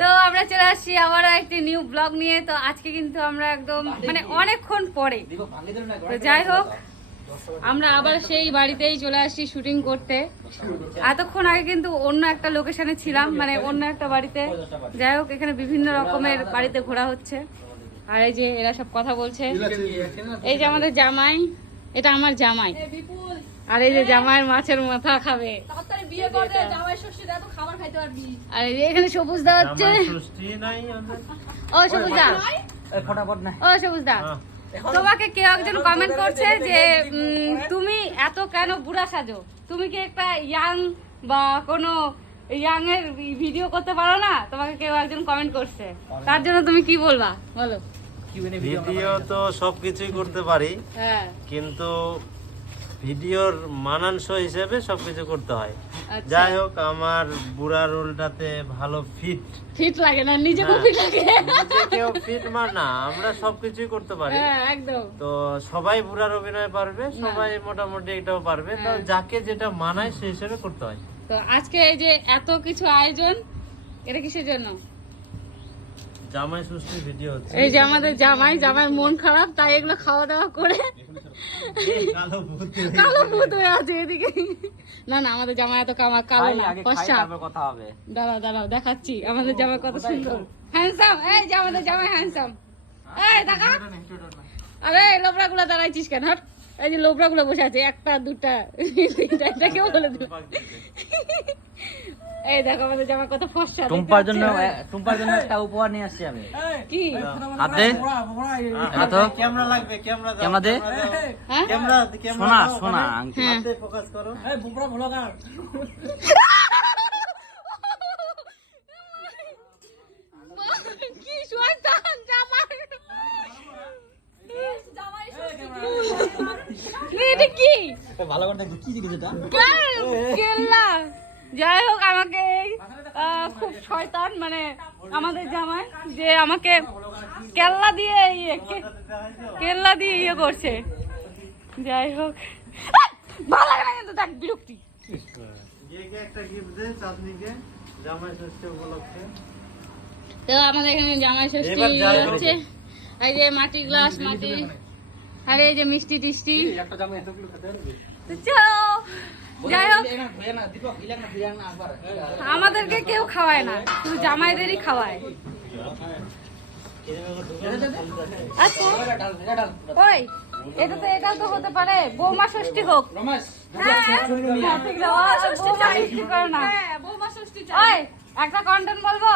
তো আমরা চলে আসছি আবার একটি নিউ ব্লগ নিয়ে। তো আজকে কিন্তু আমরা একদম মানে অনেকক্ষণ পরে, তো যাই হোক আমরা আবার সেই বাড়িতেই চলে আসছি শুটিং করতে। এতক্ষণ আগে কিন্তু অন্য একটা লোকেশনে ছিলাম, মানে অন্য একটা বাড়িতে। যাই হোক এখানে বিভিন্ন রকমের বাড়িতে ঘোরা হচ্ছে। আর এই যে এরা সব কথা বলছে, এই যে আমাদের জামাই, এটা আমার জামাই। আর এই যে জামাইয়ের মাছের মাথা খাবে। আর এই যে এখানে সবুজ দা হচ্ছে, ও সবুজ দা, ও সবুজ দা, তোমাকে কেউ একজন কমেন্ট করছে যে তুমি এত কেন বুড়া সাজো, তুমি কি একটা ইয়াং বা কোনো ইয়াং এর ভিডিও করতে পারো না? তোমাকে কেউ একজন কমেন্ট করছে, তার জন্য তুমি কি বলবা বলো? ভিডিও তো সবকিছুই করতে পারি, হ্যাঁ, কিন্তু ভিডিওর মানানসই হিসেবে সবকিছু করতে হয়। আচ্ছা। যাই হোক, আমার বুড়া রোলটাতে ভালো ফিট লাগে না, নিজেকেও ফিট লাগে, কেউ ফিট না, আমরা সবকিছুই করতে পারি। হ্যাঁ একদম। তো সবাই বুড়ার অভিনয় পারবে, সবাই মোটামুটি এটাও পারবে, তো যাকে যেটা মানায় সেই হিসেবে করতে হয়। তো আজকে এই যে এত কিছু আয়োজন, এটা কিসের জন্য? জামাই ষষ্ঠীর ভিডিও হচ্ছে। এই যে আমাদের জামাই মন খারাপ, তাই এগুলো খাওয়া দাওয়া করে কালো ভূত হয়ে আছে এদিকে। না না, আমাদের জামাই এত কালো না, ফর্সা। দাঁড়াও দেখাচ্ছি আমাদের জামাই কত সুন্দর, হ্যান্ডসাম। এই যে আমাদের জামাই হ্যান্ডসাম, এই দেখা। আরে লোবরা গুলা দাঁড়াইছিস কেন? হট, এই যে লোবরা গুলো বসে আছে, একটা দুটা তিনটা, এটা কেউ বলে দিল। এই দেখো আমাদের জামা কত ফর্সা। টুম্পার জন্য একটা উপহার নিয়ে আসছি আমি। কি হাতে তো ক্যামেরা লাগবে, ক্যামেরা দাও, ক্যামেরা দে। হ্যাঁ ক্যামেরা সোনা হাতে ফোকাস করো। এই বুবরা ব্লগার কি শয়তান জামাই, এটা কি ভালো করে দেখি কি দিকে এটা কেল্লা। যাই হোক আমাকে খুব শয়তান মানে আমাদের জামাই, যে আমাকে কেল্লা দিয়ে ইয়ে করছে। যাই হোক ভালো লাগে না কিন্তু, দেখ বিরক্তি। একটা গিফট দে চাঁদনিকে জামাই ষষ্ঠী উপলক্ষে। তো আমাদের এখানে জামাই ষষ্ঠী হচ্ছে, এই যে মাটি গ্লাস মাটি, আর এই যে মিষ্টি টিষ্টি। তো চলো, যাই হোক আমাদেরকে কেউ খাওয়ায় না, শুধু জামাইদেরই খাওয়ায়। আচ্ছা ওই এটা তো হতে পারে বৌমা ষষ্ঠী হোক। একটা কন্টেন্ট বলবো।